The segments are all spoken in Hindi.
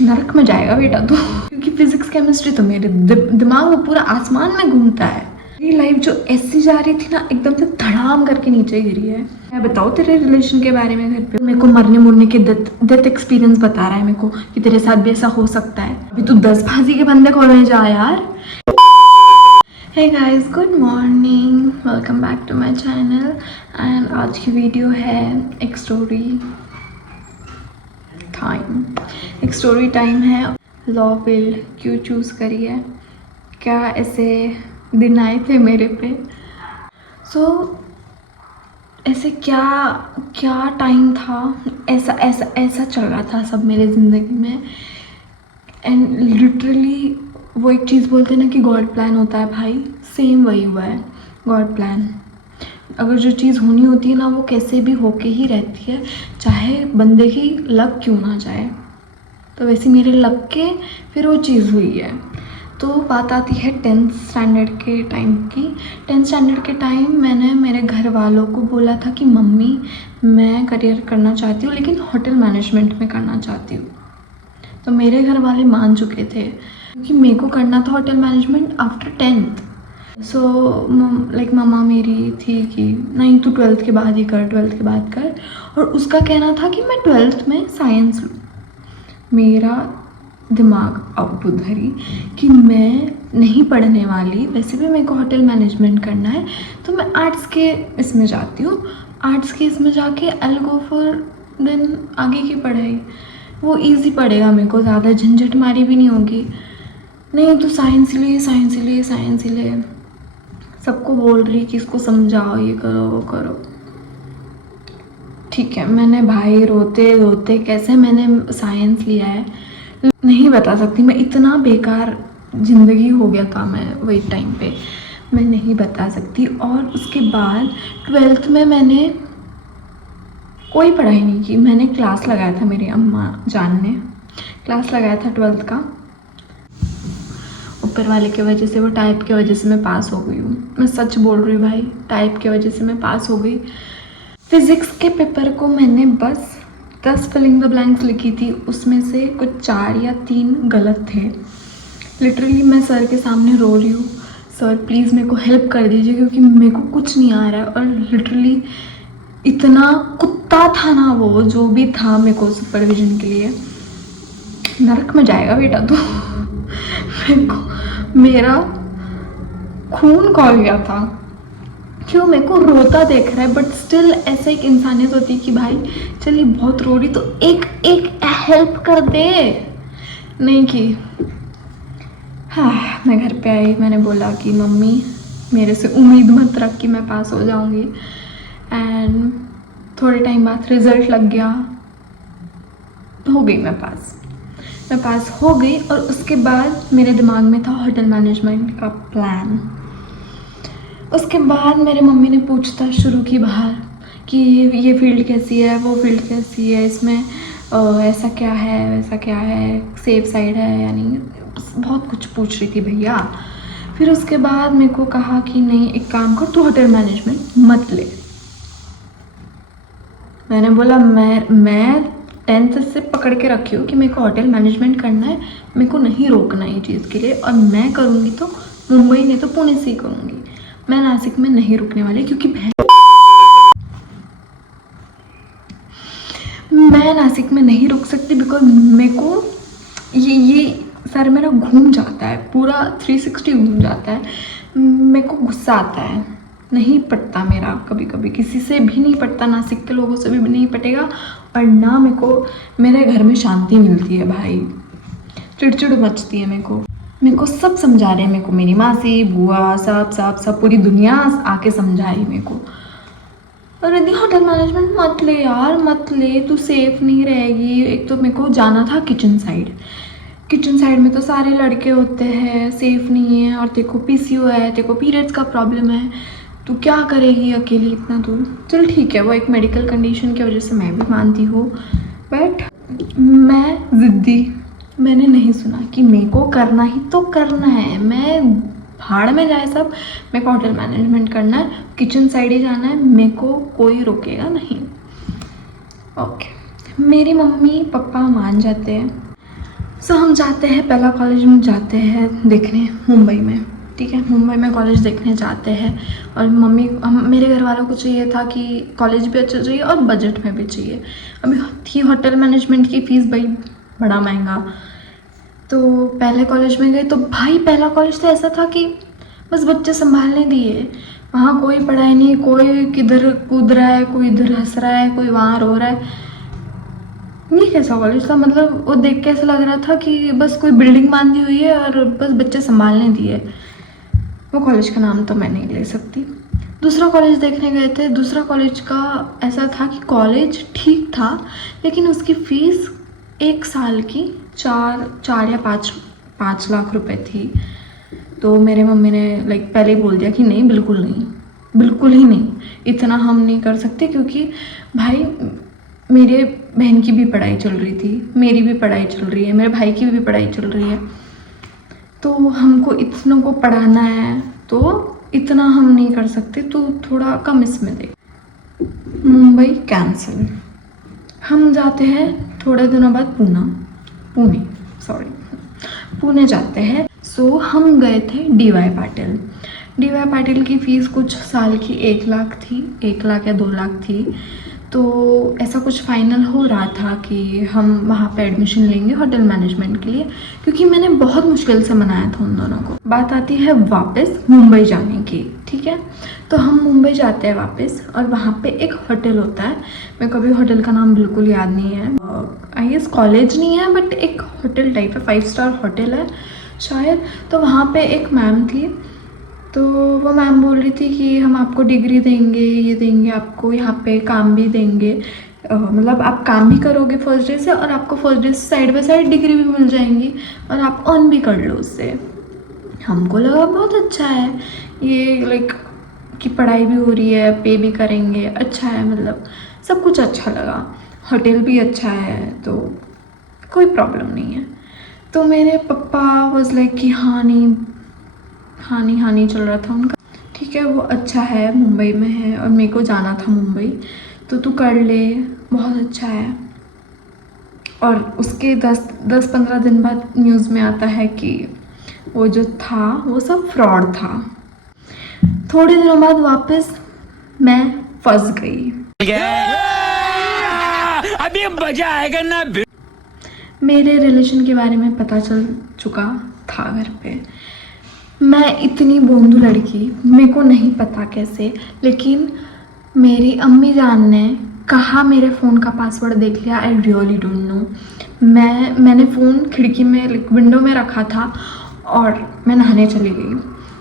नरक में जाएगा बेटा तू क्योंकि फिजिक्स केमिस्ट्री तो मेरे दिमाग में पूरा आसमान में घूमता है। मेरी लाइफ जो ऐसी जा रही थी ना, एकदम से धड़ाम करके नीचे गिरी है। मैं बताओ तेरे रिलेशन के बारे में घर पे, मेरे को मरने मुरने के डेथ एक्सपीरियंस बता रहा है मेरे को कि तेरे साथ भी ऐसा हो सकता है। अभी तू 10 फांसी के बंदे खोलने जा यार। Hey guys, good morning, welcome back to my channel. And आज की वीडियो है एक स्टोरी टाइम है। लॉ फील्ड क्यों चूज़ करी है, क्या ऐसे दिन आए थे मेरे पे, ऐसे क्या टाइम था, ऐसा चल रहा था सब मेरे ज़िंदगी में। एंड लिटरली वो एक चीज़ बोलते हैं ना कि गॉड प्लान होता है भाई, सेम वही हुआ है। गॉड प्लान, अगर जो चीज़ होनी होती है ना वो कैसे भी होके ही रहती है, चाहे बंदे की लक क्यों ना जाए। तो वैसे मेरे लक के फिर वो चीज़ हुई है। तो बात आती है 10th स्टैंडर्ड के टाइम की। 10th स्टैंडर्ड के टाइम मैंने मेरे घर वालों को बोला था कि मम्मी मैं करियर करना चाहती हूँ, लेकिन होटल मैनेजमेंट में करना चाहती हूँ। तो मेरे घर वाले मान चुके थे क्योंकि मेरे को करना था hotel management after 10th। So like मम्मा मेरी थी कि नहीं तू 12th के बाद ही कर, 12th के बाद कर। और उसका कहना था कि मैं 12th में साइंस लूँ। मेरा दिमाग अब उधरी कि मैं नहीं पढ़ने वाली, वैसे भी मेरे को होटल मैनेजमेंट करना है, तो मैं आर्ट्स के इसमें जाती हूँ। आर्ट्स के इसमें जाके I will go for then आगे की पढ़ाई, वो इजी पड़ेगा मेरे को, ज़्यादा झंझट मारी भी नहीं होगी। नहीं तो साइंस ले सबको बोल रही कि इसको समझाओ, ये करो वो करो। ठीक है, मैंने भाई रोते रोते कैसे मैंने साइंस लिया है नहीं बता सकती मैं। इतना बेकार ज़िंदगी हो गया था मैं वही टाइम पे, मैं नहीं बता सकती। और उसके बाद 12th में मैंने कोई पढ़ाई नहीं की। मैंने क्लास लगाया था, मेरी अम्मा जान ने क्लास लगाया था 12th का। ऊपर वाले की वजह से, वो टाइप की वजह से मैं पास हो गई हूँ। मैं सच बोल रही हूँ भाई, टाइप की वजह से मैं पास हो गई। फिज़िक्स के पेपर को मैंने बस 10 फिलिंग द ब्लैंक्स लिखी थी, उसमें से कुछ 4 या 3 गलत थे। लिटरली मैं सर के सामने रो रही हूँ, सर प्लीज़ मेरे को हेल्प कर दीजिए क्योंकि मेरे को कुछ नहीं आ रहा है। और लिटरली इतना कुत्ता था ना वो जो भी था मेरे को सुपरविजन के लिए, नरक में जाएगा बेटा तू मेरे को मेरा खून खौल गया था। क्यों मेरे को रोता देख रहा है, बट स्टिल ऐसा एक इंसानियत होती है कि भाई चलिए बहुत रो रही तो एक हेल्प कर दे। नहीं की। हाँ, मैं घर पे आई, मैंने बोला कि मम्मी मेरे से उम्मीद मत रख कि मैं पास हो जाऊंगी। एंड थोड़े टाइम बाद रिज़ल्ट लग गया, हो गई मैं पास हो गई। और उसके बाद मेरे दिमाग में था होटल मैनेजमेंट का प्लान। उसके बाद मेरे मम्मी ने पूछताछ शुरू की बाहर कि ये फील्ड कैसी है, वो फील्ड कैसी है, इसमें ऐसा क्या है, वैसा क्या है, सेफ साइड है या नहीं, बहुत कुछ पूछ रही थी भैया। फिर उसके बाद मेरे को कहा कि नहीं एक काम कर, तू होटल मैनेजमेंट मत ले। मैंने बोला मैं 10th से पकड़ के रखी हूँ कि मेरे को होटल मैनेजमेंट करना है, मेरे को नहीं रोकना ये चीज़ के लिए। और मैं करूँगी तो मुंबई नहीं तो पुणे से ही करूँगी, मैं नासिक में नहीं रुकने वाली। क्योंकि मैं नासिक में नहीं रुक सकती बिकॉज मेरे को ये सर मेरा घूम जाता है, पूरा 360 घूम जाता है। मेरे को गुस्सा आता है, नहीं पटता मेरा, कभी कभी किसी से भी नहीं पटता, नासिक के लोगों से भी नहीं पटेगा। और ना मेरे को मेरे घर में शांति मिलती है भाई, चिड़चिड़ मचती है मेरे को सब समझा रहे हैं, मेरे को मेरी मासी बुआ सब पूरी दुनिया आके समझा रही मेरे को। और यदि होटल मैनेजमेंट मत ले यार, मत ले, तू सेफ नहीं रहेगी। एक तो मेरे को जाना था किचन साइड में तो सारे लड़के होते हैं, सेफ नहीं है। और तेरे को PCO है, तेरे को पीरियड्स का प्रॉब्लम है, तू क्या करेगी अकेली इतना दूर। चल ठीक है, वो एक मेडिकल कंडीशन की वजह से मैं भी मानती हूँ, बट मैं ज़िद्दी, मैंने नहीं सुना कि मेरे को करना ही तो करना है। मैं भाड़ में जाए सब, मेरे को होटल मैनेजमेंट करना है, किचन साइड ही जाना है, मेरे को कोई रोकेगा नहीं। ओके, मेरी मम्मी पापा मान जाते हैं। सो हम जाते हैं, पहला कॉलेज में जाते हैं देखने मुंबई में, ठीक है। मुंबई में कॉलेज देखने जाते हैं और मेरे घर वालों को चाहिए था कि कॉलेज भी अच्छा चाहिए और बजट में भी चाहिए। अभी थी होटल मैनेजमेंट की फ़ीस भाई बड़ा महंगा। तो पहले कॉलेज में गए तो भाई पहला कॉलेज तो ऐसा था कि बस बच्चे संभालने दिए, वहाँ कोई पढ़ाई नहीं, कोई किधर कूद रहा है, कोई इधर हंस रहा है, कोई वहाँ रो रहा है। ये कैसा कॉलेज था, मतलब वो देख के ऐसा लग रहा था कि बस कोई बिल्डिंग बांधी हुई है और बस बच्चे संभालने दिए। वो कॉलेज का नाम तो मैं नहीं ले सकती। दूसरा कॉलेज देखने गए थे। दूसरा कॉलेज का ऐसा था कि कॉलेज ठीक था लेकिन उसकी फ़ीस एक साल की 4 या 5 लाख रुपए थी। तो मेरे मम्मी ने पहले ही बोल दिया कि नहीं, बिल्कुल नहीं, बिल्कुल ही नहीं, इतना हम नहीं कर सकते, क्योंकि भाई मेरे बहन की भी पढ़ाई चल रही थी, मेरी भी पढ़ाई चल रही है, मेरे भाई की भी पढ़ाई चल रही है, तो हमको इतनों को पढ़ाना है तो इतना हम नहीं कर सकते, तो थोड़ा कम इसमें दे। मुंबई कैंसिल। हम जाते हैं थोड़े दिनों बाद पुणे जाते हैं। सो हम गए थे DY पाटिल की फ़ीस कुछ साल की 1 लाख थी, 1 लाख या 2 लाख थी। तो ऐसा कुछ फाइनल हो रहा था कि हम वहाँ पे एडमिशन लेंगे होटल मैनेजमेंट के लिए, क्योंकि मैंने बहुत मुश्किल से मनाया था उन दोनों को। बात आती है वापस मुंबई जाने की, ठीक है। तो हम मुंबई जाते हैं वापस और वहाँ पे एक होटल होता है, मेरे को अभी होटल का नाम बिल्कुल याद नहीं है, आई गेस कॉलेज नहीं है बट एक होटल टाइप है, 5 स्टार होटल है शायद। तो वहाँ पे एक मैम थी, तो वो मैम बोल रही थी कि हम आपको डिग्री देंगे, ये देंगे, आपको यहाँ पे काम भी देंगे, मतलब आप काम भी करोगे फर्स्ट डे से और आपको फर्स्ट डे से साइड बाय साइड डिग्री भी मिल जाएंगी और आप अर्न भी कर लो उससे। हमको लगा बहुत अच्छा है ये, कि पढ़ाई भी हो रही है, पे भी करेंगे, अच्छा है, मतलब सब कुछ अच्छा लगा, होटल भी अच्छा है, तो कोई प्रॉब्लम नहीं है। तो मेरे पापा वाज लाइक कि हाँ नहीं चल रहा था उनका, ठीक है वो अच्छा है, मुंबई में है और मेरे को जाना था मुंबई, तो तू कर ले, बहुत अच्छा है। और उसके 10-15 दिन बाद न्यूज़ में आता है कि वो जो था वो सब फ्रॉड था। थोड़े दिनों बाद वापस मैं फंस गई। अभी मजा आएगा ना। मेरे रिलेशन के बारे में पता चल चुका था घर पे। मैं इतनी बोंदू लड़की, मेरे को नहीं पता कैसे, लेकिन मेरी अम्मी जान ने कहा मेरे फ़ोन का पासवर्ड देख लिया, आई रियली डोंट नो। मैंने फ़ोन खिड़की में विंडो में रखा था और मैं नहाने चली गई।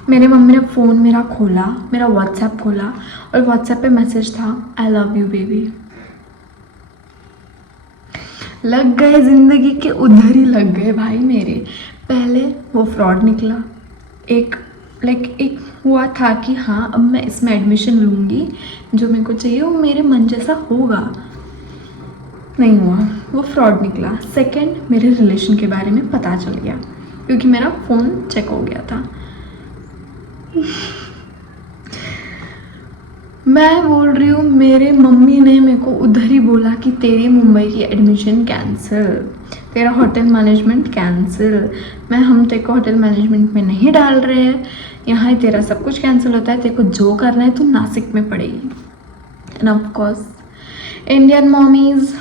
मेरे मम्मी ने फ़ोन मेरा खोला, मेरा व्हाट्सएप खोला और व्हाट्सएप पे मैसेज था, आई लव यू बेबी। लग गए ज़िंदगी के उधर ही लग गए भाई मेरे। पहले वो फ्रॉड निकला, एक हुआ था कि हाँ अब मैं इसमें एडमिशन लूँगी, जो मेरे को चाहिए वो मेरे मन जैसा होगा, नहीं हुआ, वो फ्रॉड निकला। सेकंड, मेरे रिलेशन के बारे में पता चल गया क्योंकि मेरा फ़ोन चेक हो गया था। मैं बोल रही हूँ मेरे मम्मी ने मेरे को उधर ही बोला कि तेरी मुंबई की एडमिशन कैंसिल, तेरा होटल मैनेजमेंट कैंसिल। हम तेरे को होटल मैनेजमेंट में नहीं डाल रहे हैं, यहाँ ही तेरा सब कुछ कैंसिल होता है, तेरे को जो करना है तू नासिक में पड़ेगी। End of course Indian mommies,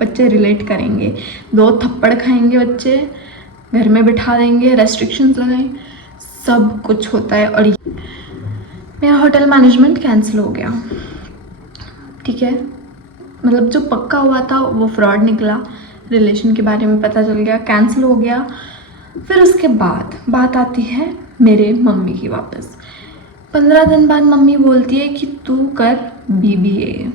बच्चे रिलेट करेंगे, 2 थप्पड़ खाएंगे बच्चे, घर में बिठा देंगे, रेस्ट्रिक्शंस लगाएं, सब कुछ होता है। और मेरा होटल मैनेजमेंट कैंसिल हो गया, ठीक है, मतलब जो पक्का हुआ था वो फ्रॉड निकला, रिलेशन के बारे में पता चल गया, कैंसिल हो गया। फिर उसके बाद बात आती है मेरे मम्मी की वापस। 15 दिन बाद मम्मी बोलती है कि तू कर BBA।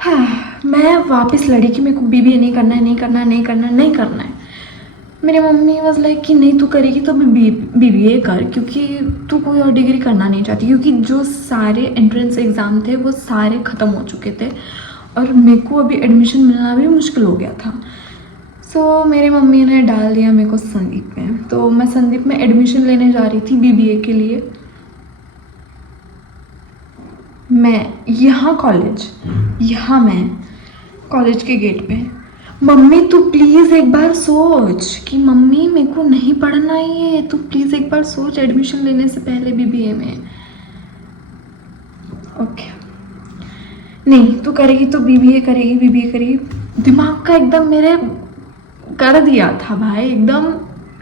हाँ, मैं वापस लड़ी कि मेरे को BBA नहीं करना है। मेरी मम्मी वाज लाइक कि नहीं तू करेगी तो BBA कर, क्योंकि तू कोई और डिग्री करना नहीं चाहती, क्योंकि जो सारे एंट्रेंस एग्ज़ाम थे वो सारे ख़त्म हो चुके थे और मेरे को अभी एडमिशन मिलना भी मुश्किल हो गया था। सो मेरी मम्मी ने डाल दिया मेरे को संदीप में। तो मैं संदीप में एडमिशन लेने जा रही थी BBA के लिए। मैं कॉलेज के गेट पे। मम्मी तू प्लीज़ एक बार सोच कि मम्मी मेरे को नहीं पढ़ना ही है, तू प्लीज़ एक बार सोच एडमिशन लेने से पहले बीबीए में। ओके नहीं तू करेगी तो बीबीए करेगी, बीबीए करेगी। दिमाग का एकदम मेरे कर दिया था भाई, एकदम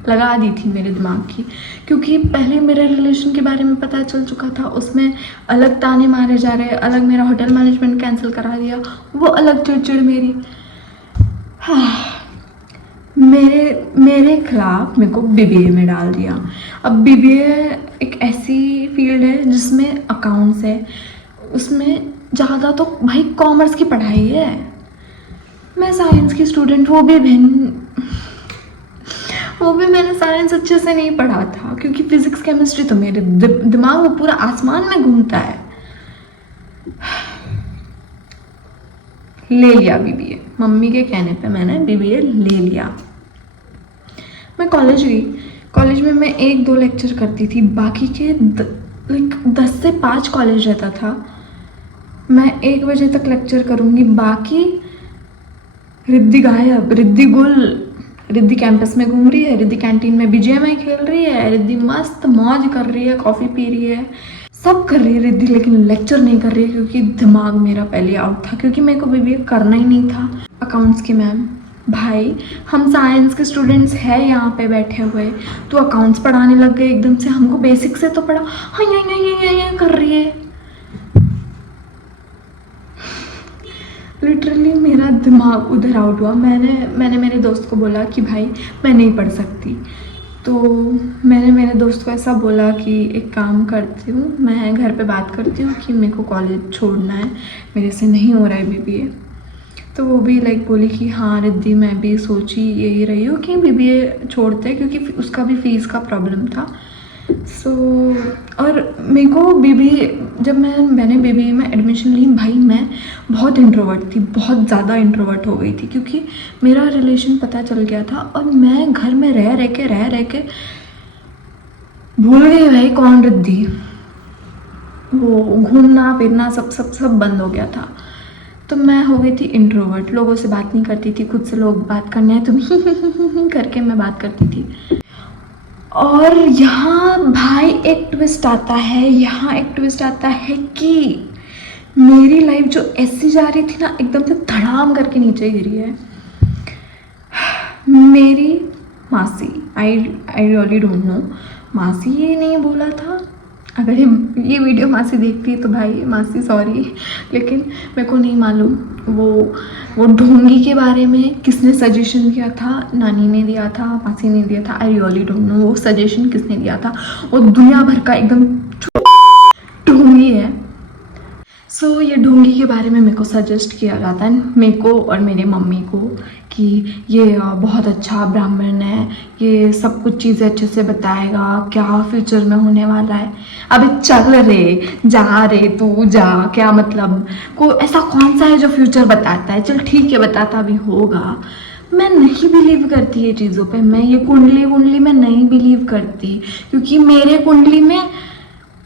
लगा दी थी मेरे दिमाग की, क्योंकि पहले मेरे रिलेशन के बारे में पता चल चुका था, उसमें अलग ताने मारे जा रहे, अलग मेरा होटल मैनेजमेंट कैंसिल करा दिया, वो अलग चिड़चिड़ मेरी। हाँ मेरे खिलाफ मेरे को बीबीए में डाल दिया। अब बीबीए एक ऐसी फील्ड है जिसमें अकाउंट्स है, उसमें ज़्यादा तो भाई कॉमर्स की पढ़ाई है। मैं साइंस की स्टूडेंट, वो भी मैंने साइंस अच्छे से नहीं पढ़ा था, क्योंकि फिजिक्स केमिस्ट्री तो मेरे दिमाग में पूरा आसमान में घूमता है। ले लिया बीबीए, मम्मी के कहने पे मैंने बीबीए ले लिया। मैं कॉलेज गई, कॉलेज में मैं 1-2 लेक्चर करती थी, बाकी के 10 से 5 कॉलेज रहता था। मैं 1 बजे तक लेक्चर करूँगी, बाकी रिद्धि गायब, रिद्धि गुल, रिद्धि कैंपस में घूम रही है, रिद्धि कैंटीन में बीजीएमआई खेल रही है, रिद्धि मस्त मौज कर रही है, कॉफ़ी पी रही है, सब कर रही है रिद्धि, लेकिन लेक्चर नहीं कर रही है, क्योंकि दिमाग मेरा पहले आउट था, क्योंकि मेरे को बीबीए करना ही नहीं था। अकाउंट्स की मैम, भाई हम साइंस के स्टूडेंट्स हैं यहाँ पे बैठे हुए, तो अकाउंट्स पढ़ाने लग गए एकदम से, हमको बेसिक से तो पढ़ा, हाँ ये कर रही है। लिटरली मेरा दिमाग उधर आउट हुआ। मैंने मेरे दोस्त को बोला कि भाई मैं नहीं पढ़ सकती, तो मैंने मेरे दोस्त को ऐसा बोला कि एक काम करती हूँ, मैं घर पे बात करती हूँ कि मेरे को कॉलेज छोड़ना है, मेरे से नहीं हो रहा है बीबीए। तो वो भी बोली कि हाँ रिद्धि मैं भी सोची यही रही हूँ कि बीबीए छोड़ते, क्योंकि उसका भी फीस का प्रॉब्लम था। और मेरे को बीबीए, जब मैंने बीबीए में एडमिशन ली, भाई मैं बहुत इंट्रोवर्ट थी, बहुत ज़्यादा इंट्रोवर्ट हो गई थी, क्योंकि मेरा रिलेशन पता चल गया था, और मैं घर में रह के भूल गई भाई कौन रिद्धि। वो घूमना फिरना सब बंद हो गया था, तो मैं हो गई थी इंट्रोवर्ट, लोगों से बात नहीं करती थी, खुद से लोग बात करने हैं तो करके मैं बात करती थी। और यहाँ भाई एक ट्विस्ट आता है, कि मेरी लाइफ जो ऐसी जा रही थी ना, एकदम से धड़ाम करके नीचे गिरी है। मेरी मासी, आई रियली डोंट नो, मासी ये नहीं बोला था, अगर ये वीडियो मासी देखती है तो भाई मासी सॉरी, लेकिन मेरे को नहीं मालूम वो ढोंगी के बारे में किसने सजेशन किया था, नानी ने दिया था, मासी ने दिया था, आई रियली डोंट नो वो सजेशन किसने दिया था। वो दुनिया भर का एकदम ढोंगी है। सो ये ढोंगी के बारे में मेरे को सजेस्ट किया जाता है, मेरे को और मेरे मम्मी को, कि ये बहुत अच्छा ब्राह्मण है, ये सब कुछ चीज़ें अच्छे से बताएगा, क्या फ्यूचर में होने वाला है। अबे चल रे, जा रे तू जा, क्या मतलब, को ऐसा कौन सा है जो फ्यूचर बताता है, चल ठीक है बताता भी होगा। मैं नहीं बिलीव करती ये चीज़ों पे, मैं ये कुंडली में नहीं बिलीव करती, क्योंकि मेरे कुंडली में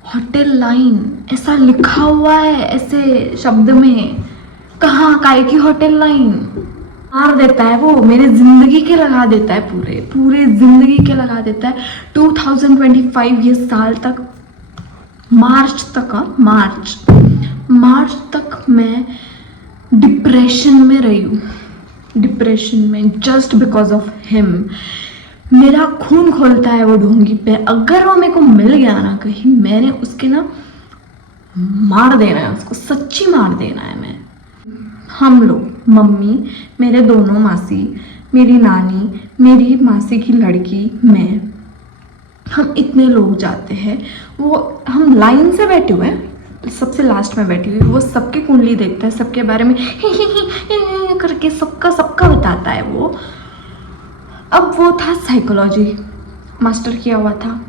होटल लाइन ऐसा लिखा हुआ है, ऐसे शब्द में, कहाँ काय की होटल लाइन मार देता है वो, मेरे जिंदगी के लगा देता है, पूरे जिंदगी के लगा देता है। 2025 ये साल तक, मार्च तक मैं डिप्रेशन में रही हूँ, डिप्रेशन में, जस्ट बिकॉज ऑफ हिम। मेरा खून खोलता है वो ढोंगी पे, अगर वो मेरे को मिल गया ना कहीं, मैंने उसके ना मार देना है, उसको सच्ची मार देना है। हम लोग, मम्मी, मेरे दोनों मासी, मेरी नानी, मेरी मासी की लड़की, मैं, हम इतने लोग जाते हैं, वो हम लाइन से बैठे हुए हैं, सबसे लास्ट में बैठी हुई, वो सबकी कुंडली देखता है, सबके बारे में ही करके सबका बताता है वो। अब वो था साइकोलॉजी मास्टर किया हुआ था,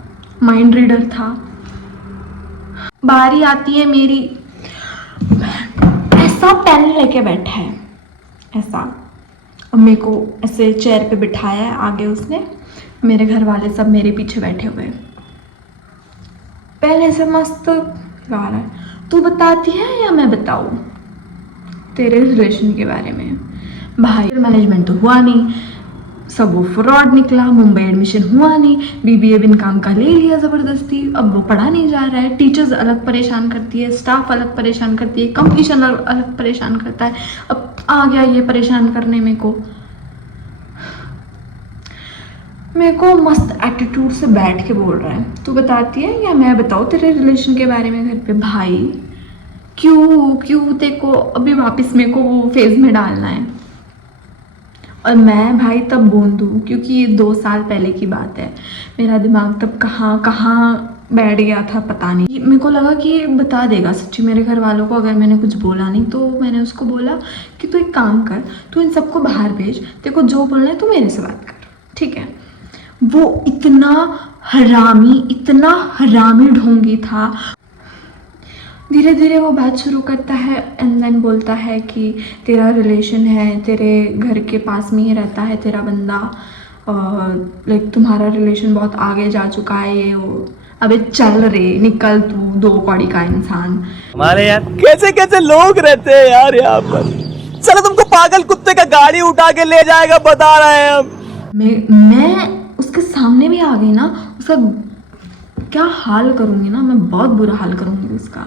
माइंड रीडर था। बारी आती है मेरी, ऐसा पेन लेके बैठा है ऐसा, और मेरे को ऐसे चेयर पे बिठाया है आगे उसने, मेरे घर वाले सब मेरे पीछे बैठे हुए, पहले से मस्त गा रहा है, तू बताती है या मैं बताऊँ। तेरे रिलेशन के बारे में। भाई मैनेजमेंट तो हुआ नहीं, सब वो फ्रॉड निकला, मुंबई एडमिशन हुआ नहीं, बीबीए बिन काम का ले लिया ज़बरदस्ती, अब वो पढ़ा नहीं जा रहा है, टीचर्स अलग परेशान करती है, स्टाफ अलग परेशान करती है, कंपटीशन अलग परेशान करता है, अब आ गया ये परेशान करने मेरे को मस्त एटीट्यूड से बैठ के बोल रहा है। तू बताती है या मैं बताऊँ तेरे रिलेशन के बारे में घर पे? भाई क्यों तेरे को अभी वापस मेरे को वो फेज में डालना है? और मैं भाई तब बोल दूँ, क्योंकि ये 2 साल पहले की बात है, मेरा दिमाग तब कहाँ बैठ गया था पता नहीं। मेरे को लगा कि ये बता देगा सच्ची मेरे घर वालों को अगर मैंने कुछ बोला नहीं। तो मैंने उसको बोला कि तू एक काम कर, तू इन सबको बाहर भेज, तेरे को जो बोलना है तू मेरे से बात कर, ठीक है? वो इतना हरामी ढोंगी था। धीरे धीरे वो बात शुरू करता है एंड देन बोलता है कि तेरा रिलेशन है, तेरे घर के पास में ही रहता है तेरा बंदा, लाइक तुम्हारा रिलेशन बहुत आगे जा चुका है, ये वो। अबे चल रे, निकल तू 2 कौड़ी का इंसान। हमारे यार कैसे कैसे लोग रहते हैं यार यहाँ पर। चलो तुमको पागल कुत्ते का गाड़ी उठा के ले जाएगा, बता रहे हैं हम। मैं उसके सामने भी आ गई ना, उसका क्या हाल करूँगी ना, मैं बहुत बुरा हाल करूँगी उसका,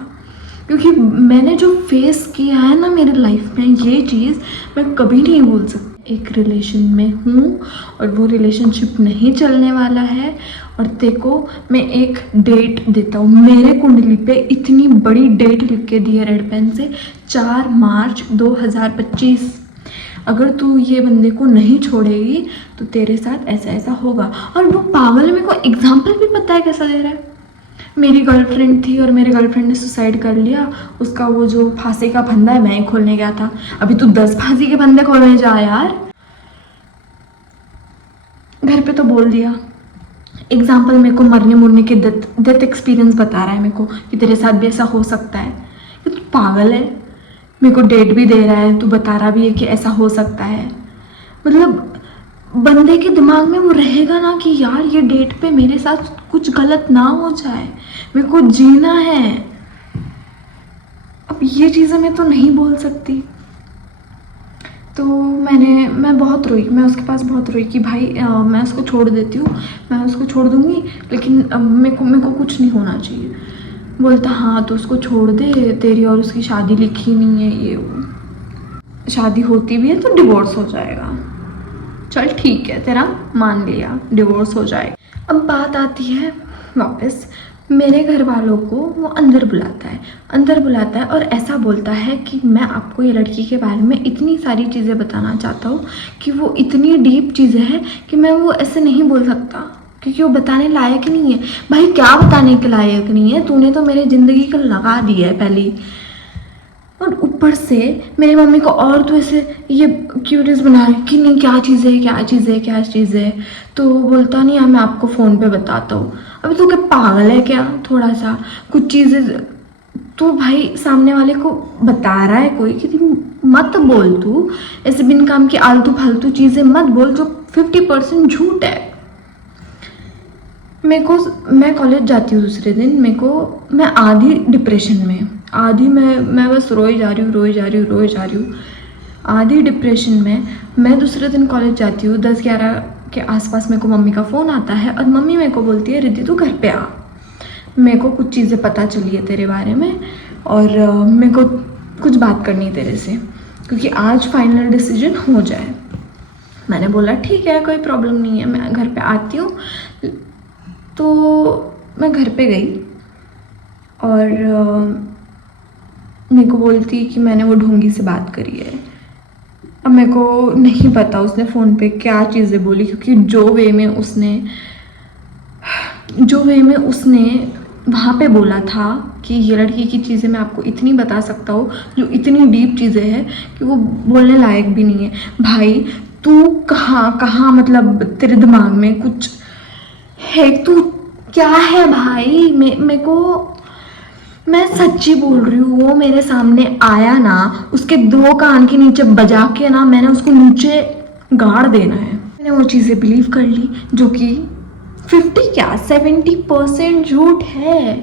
क्योंकि मैंने जो फेस किया है ना मेरे लाइफ में, ये चीज़ मैं कभी नहीं भूल सकती। एक रिलेशन में हूँ और वो रिलेशनशिप नहीं चलने वाला है, और तेको मैं एक डेट देता हूँ। मेरे कुंडली पे इतनी बड़ी डेट लिख के दी है रेड पेन से, 4 मार्च 2025। अगर तू ये बंदे को नहीं छोड़ेगी तो तेरे साथ ऐसा ऐसा होगा। और वो पागल मेरे को एग्जाम्पल भी पता है कैसा दे रहा है। मेरी गर्लफ्रेंड थी और मेरे गर्लफ्रेंड ने सुसाइड कर लिया, उसका वो जो फांसी का फंदा है मैं ही खोलने गया था। अभी तू 10 फांसी के फंदे खोलने जा यार। घर पे तो बोल दिया, एग्जाम्पल मेरे को मरने मुरने के डेथ एक्सपीरियंस बता रहा है मेरे को कि तेरे साथ भी ऐसा हो सकता है। ये तू पागल है, मेरे को डेट भी दे रहा है, तू बता रहा भी है कि ऐसा हो सकता है। मतलब बंदे के दिमाग में वो रहेगा ना कि यार ये डेट पे मेरे साथ कुछ गलत ना हो जाए, मेरे को जीना है। अब ये चीज़ें मैं तो नहीं बोल सकती। तो मैं बहुत रोई, मैं उसके पास बहुत रोई कि भाई मैं उसको छोड़ देती हूँ, मैं उसको छोड़ दूँगी, लेकिन मेरे को कुछ नहीं होना चाहिए। बोलता हाँ तो उसको छोड़ दे, तेरी और उसकी शादी लिखी नहीं है, ये वो। शादी होती भी है तो डिवोर्स हो जाएगा। चल ठीक है, तेरा मान लिया, डिवोर्स हो जाए। अब बात आती है वापस मेरे घर वालों को। वो अंदर बुलाता है और ऐसा बोलता है कि मैं आपको ये लड़की के बारे में इतनी सारी चीज़ें बताना चाहता हूँ कि वो इतनी डीप चीज़ें हैं कि मैं वो ऐसे नहीं बोल सकता, क्योंकि वो बताने लायक नहीं है। भाई क्या बताने के लायक नहीं है? तूने तो मेरी ज़िंदगी को लगा दी है पहले, और ऊपर से मेरी मम्मी को और तो ऐसे ये क्यूरियस बना है कि नहीं क्या चीज़ है। तो बोलता नहीं है मैं आपको फ़ोन पे बताता हूँ। अभी तो क्या पागल है क्या? थोड़ा सा कुछ चीज़ें तो भाई सामने वाले को बता रहा है कोई कि मत बोल, तू ऐसे बिन काम की आलतू फालतू चीज़ें मत बोल जो 50% झूठ है। मैं कॉलेज जाती हूँ दूसरे दिन, मैं आधी डिप्रेशन में, आधी मैं बस रोई जा रही हूँ आधी डिप्रेशन में। मैं दूसरे दिन कॉलेज जाती हूँ, 10-11 के आसपास मेरे को मम्मी का फ़ोन आता है और मम्मी मेरे को बोलती है रिद्धि तू घर पे आ, मेरे को कुछ चीज़ें पता चली है तेरे बारे में और मेरे को कुछ बात करनी है तेरे से, क्योंकि आज फाइनल डिसीजन हो जाए। मैंने बोला ठीक है, कोई प्रॉब्लम नहीं है, मैं घर पे आती हूँ। तो मैं घर पे गई और मेरे को बोलती कि मैंने वो ढोंगी से बात करी है। अब मेरे को नहीं पता उसने फ़ोन पे क्या चीज़ें बोली, क्योंकि जो वे में उसने वहाँ पे बोला था कि ये लड़की की चीज़ें मैं आपको इतनी बता सकता हूँ जो इतनी डीप चीज़ें हैं कि वो बोलने लायक भी नहीं है। भाई तू कहाँ मतलब तेरे दिमाग में कुछ है? तू क्या है भाई? मैं सच्ची बोल रही हूँ, वो मेरे सामने आया ना, उसके 2 कान के नीचे बजा के ना मैंने उसको नीचे गाड़ देना है। मैंने वो चीज़ें बिलीव कर ली जो कि 70% झूठ है।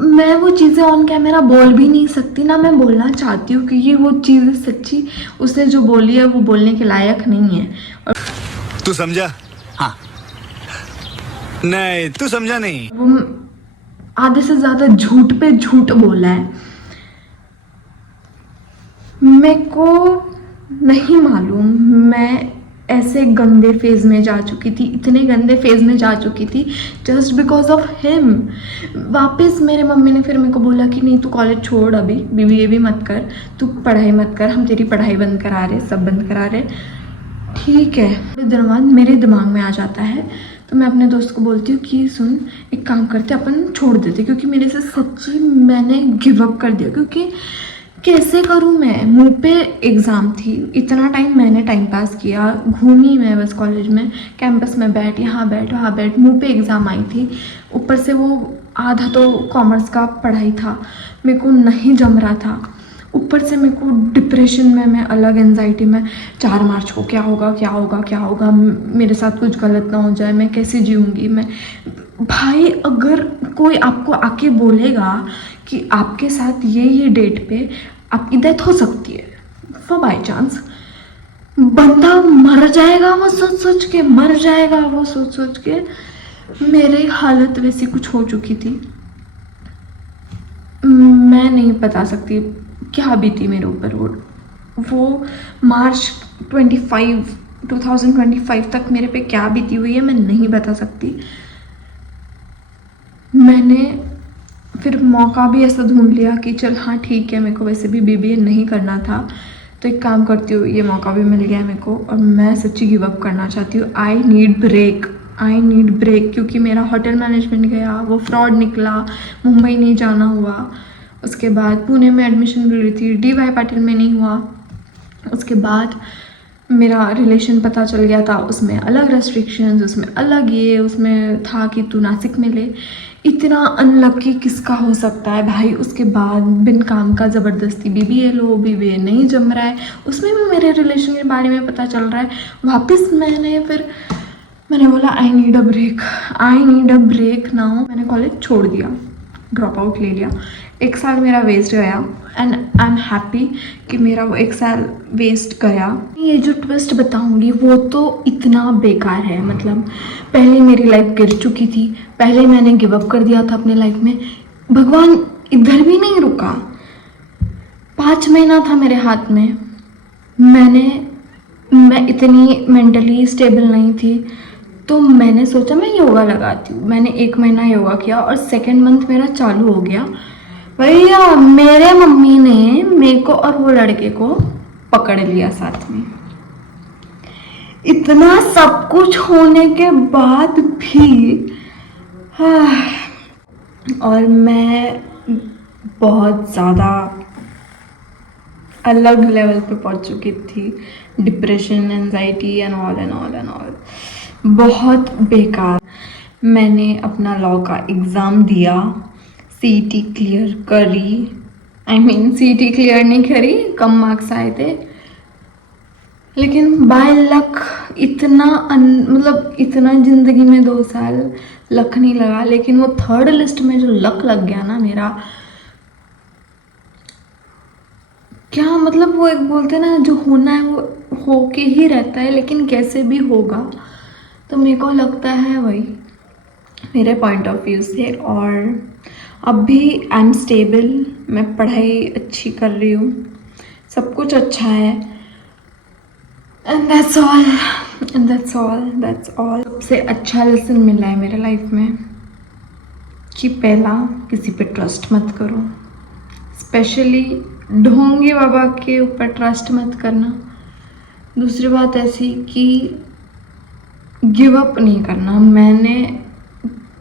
मैं वो चीज़ें ऑन कैमरा बोल भी नहीं सकती, ना मैं बोलना चाहती हूँ, क्योंकि वो चीज़ सच्ची उसने जो बोली है वो बोलने के लायक नहीं है। तू समझा? हाँ। नहीं, तू समझा नहीं। वो आधे से ज़्यादा झूठ पे झूठ बोला है। मेरे को नहीं मालूम, मैं ऐसे गंदे फेज में जा चुकी थी, इतने गंदे फेज में जा चुकी थी जस्ट बिकॉज ऑफ हिम। वापस मेरे मम्मी ने फिर मेरे को बोला कि नहीं तू कॉलेज छोड़, अभी बीबीए भी मत कर, तू पढ़ाई मत कर, हम तेरी पढ़ाई बंद करा रहे, सब बंद करा रहे। ठीक है, थोड़ी देर बाद मेरे दिमाग में आ जाता है, तो मैं अपने दोस्त को बोलती हूँ कि सुन एक काम करते अपन छोड़ देते, क्योंकि मेरे से सच्ची मैंने गिव अप कर दिया। क्योंकि कैसे करूँ मैं, मुंह पे एग्ज़ाम थी, इतना टाइम मैंने टाइम पास किया, घूमी मैं बस कॉलेज में, कैंपस में बैठ, यहाँ बैठ वहाँ बैठ, मुंह पे एग्ज़ाम आई थी, ऊपर से वो आधा तो कॉमर्स का पढ़ाई था, मेरे को नहीं जम रहा था, ऊपर से मेरे को डिप्रेशन में, मैं अलग एंजाइटी में, 4 मार्च को क्या होगा क्या होगा क्या होगा, मेरे साथ कुछ गलत ना हो जाए, मैं कैसे जीऊँगी मैं। भाई अगर कोई आपको आके बोलेगा कि आपके साथ ये डेट पे आपकी डेथ हो सकती है, फॉर बाई चांस, बंदा मर जाएगा वो सोच सोच के, मर जाएगा वो सोच सोच के। मेरी हालत वैसी कुछ हो चुकी थी, मैं नहीं बता सकती क्या बीती मेरे ऊपर। वो मार्च 2025 तक मेरे पे क्या बीती हुई है मैं नहीं बता सकती। मैंने फिर मौका भी ऐसा ढूंढ लिया कि चल हाँ ठीक है, मेरे को वैसे भी बीबीए नहीं करना था, तो एक काम करती हूँ, ये मौका भी मिल गया मेरे को और मैं सच्ची गिव अप करना चाहती हूँ। आई नीड ब्रेक, क्योंकि मेरा होटल मैनेजमेंट गया, वो फ्रॉड निकला, मुंबई नहीं जाना हुआ, उसके बाद पुणे में एडमिशन मिल रही थी, DY पाटिल में नहीं हुआ, उसके बाद मेरा रिलेशन पता चल गया था, उसमें अलग रेस्ट्रिक्शंस, उसमें अलग ये, उसमें था कि तू नासिक में ले। इतना अनलकी किसका हो सकता है भाई। उसके बाद बिन काम का ज़बरदस्ती BBA लो, BBA नहीं जम रहा है, उसमें भी मेरे रिलेशन के बारे में पता चल रहा है। वापस मैंने बोला I need a break now. मैंने कॉलेज छोड़ दिया, ड्रॉप आउट ले लिया, 1 साल मेरा वेस्ट गया एंड आई एम हैप्पी कि मेरा वो 1 साल वेस्ट गया। ये जो ट्विस्ट बताऊंगी वो तो इतना बेकार है, मतलब पहले मेरी लाइफ गिर चुकी थी, पहले मैंने गिव अप कर दिया था अपने लाइफ में, भगवान इधर भी नहीं रुका। 5 महीना था मेरे हाथ में, मैं इतनी मेंटली स्टेबल नहीं थी, तो मैंने सोचा मैं योगा लगाती हूँ। मैंने 1 महीना योगा किया और 2nd मंथ मेरा चालू हो गया। भैया मेरे मम्मी ने मेरे को और वो लड़के को पकड़ लिया साथ में। इतना सब कुछ होने के बाद भी और मैं बहुत ज़्यादा अलग लेवल पे पहुंच चुकी थी, डिप्रेशन, एंजाइटी एंड ऑल बहुत बेकार। मैंने अपना लॉ का एग्ज़ाम दिया, CET क्लियर करी, CET क्लियर नहीं करी, कम मार्क्स आए थे, लेकिन बाय लक इतना ज़िंदगी में 2 साल लक नहीं लगा, लेकिन वो 3rd लिस्ट में जो लक लग गया ना मेरा, क्या मतलब, वो एक बोलते हैं ना जो होना है वो होके ही रहता है, लेकिन कैसे भी होगा। तो मेरे को लगता है वही मेरे पॉइंट ऑफ व्यू से। और अब भी आई एम स्टेबल, मैं पढ़ाई अच्छी कर रही हूँ, सब कुछ अच्छा है, एंड दैट्स ऑल। सबसे अच्छा लेसन मिला है मेरे लाइफ में कि पहला, किसी पे ट्रस्ट मत करो, स्पेशली ढोंगी बाबा के ऊपर ट्रस्ट मत करना। दूसरी बात ऐसी कि गिव अप नहीं करना।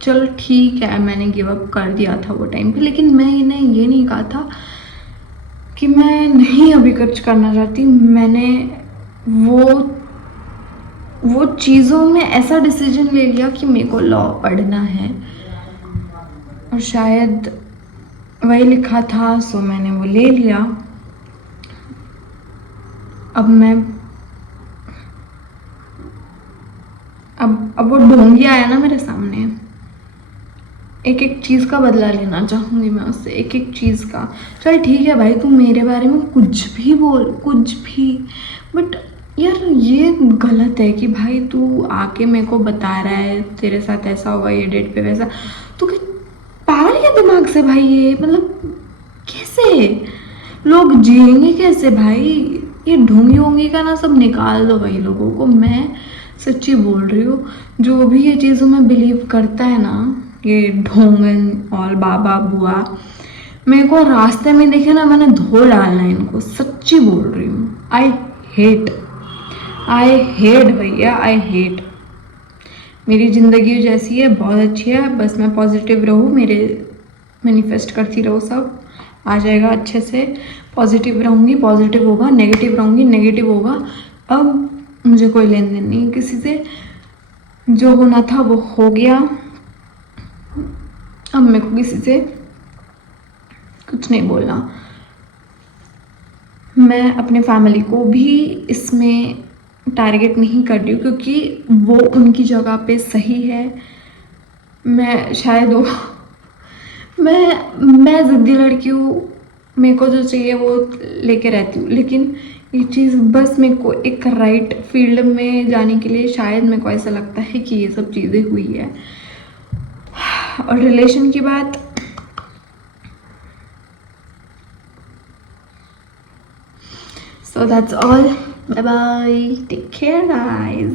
चलो ठीक है, मैंने गिव अप कर दिया था वो टाइम पे, लेकिन मैंने ये नहीं कहा था कि मैं नहीं अभी कुछ करना चाहती। मैंने वो चीज़ों में ऐसा डिसीजन ले लिया कि मेरे को लॉ पढ़ना है, और शायद वही लिखा था, सो मैंने वो ले लिया। अब वो ढोंगी आया ना मेरे सामने, एक एक चीज़ का बदला लेना चाहूँगी मैं उससे, एक एक चीज़ का। चल ठीक है भाई, तू मेरे बारे में कुछ भी बोल, कुछ भी, बट यार ये गलत है कि भाई तू आके मेरे को बता रहा है तेरे साथ ऐसा होगा, ये डेट पे वैसा। तू क्या पागल है दिमाग से भाई? ये मतलब कैसे लोग जिएंगे कैसे भाई? ये ढोंगी वोंगी का ना सब निकाल दो भाई लोगों को। मैं सच्ची बोल रही हूँ, जो भी ये चीज़ों में बिलीव करता है ना, ये ढोंगन और बाबा बुआ, मेरे को रास्ते में देखे ना, मैंने धो डालना है इनको, सच्ची बोल रही हूँ। आई हेट भैया, आई हेट। मेरी ज़िंदगी जैसी है, बहुत अच्छी है, बस मैं पॉजिटिव रहूँ, मेरे मैनिफेस्ट करती रहूँ, सब आ जाएगा अच्छे से। पॉजिटिव रहूँगी, पॉजिटिव होगा, नेगेटिव रहूँगी, नेगेटिव होगा। अब मुझे कोई लेन देन नहीं किसी से, जो होना था वो हो गया। अब मेरे को किसी से कुछ नहीं बोलना। मैं अपने फैमिली को भी इसमें टारगेट नहीं कर रही हूँ, क्योंकि वो उनकी जगह पे सही है। मैं शायद वो मैं ज़िद्दी लड़की हूँ, मेरे को जो चाहिए वो लेके रहती हूँ, लेकिन ये चीज़ बस मेरे को एक राइट फील्ड में जाने के लिए शायद मेरे को ऐसा लगता है कि ये सब चीज़ें हुई है। और रिलेशन की बात, so that's all. Bye bye, take care guys.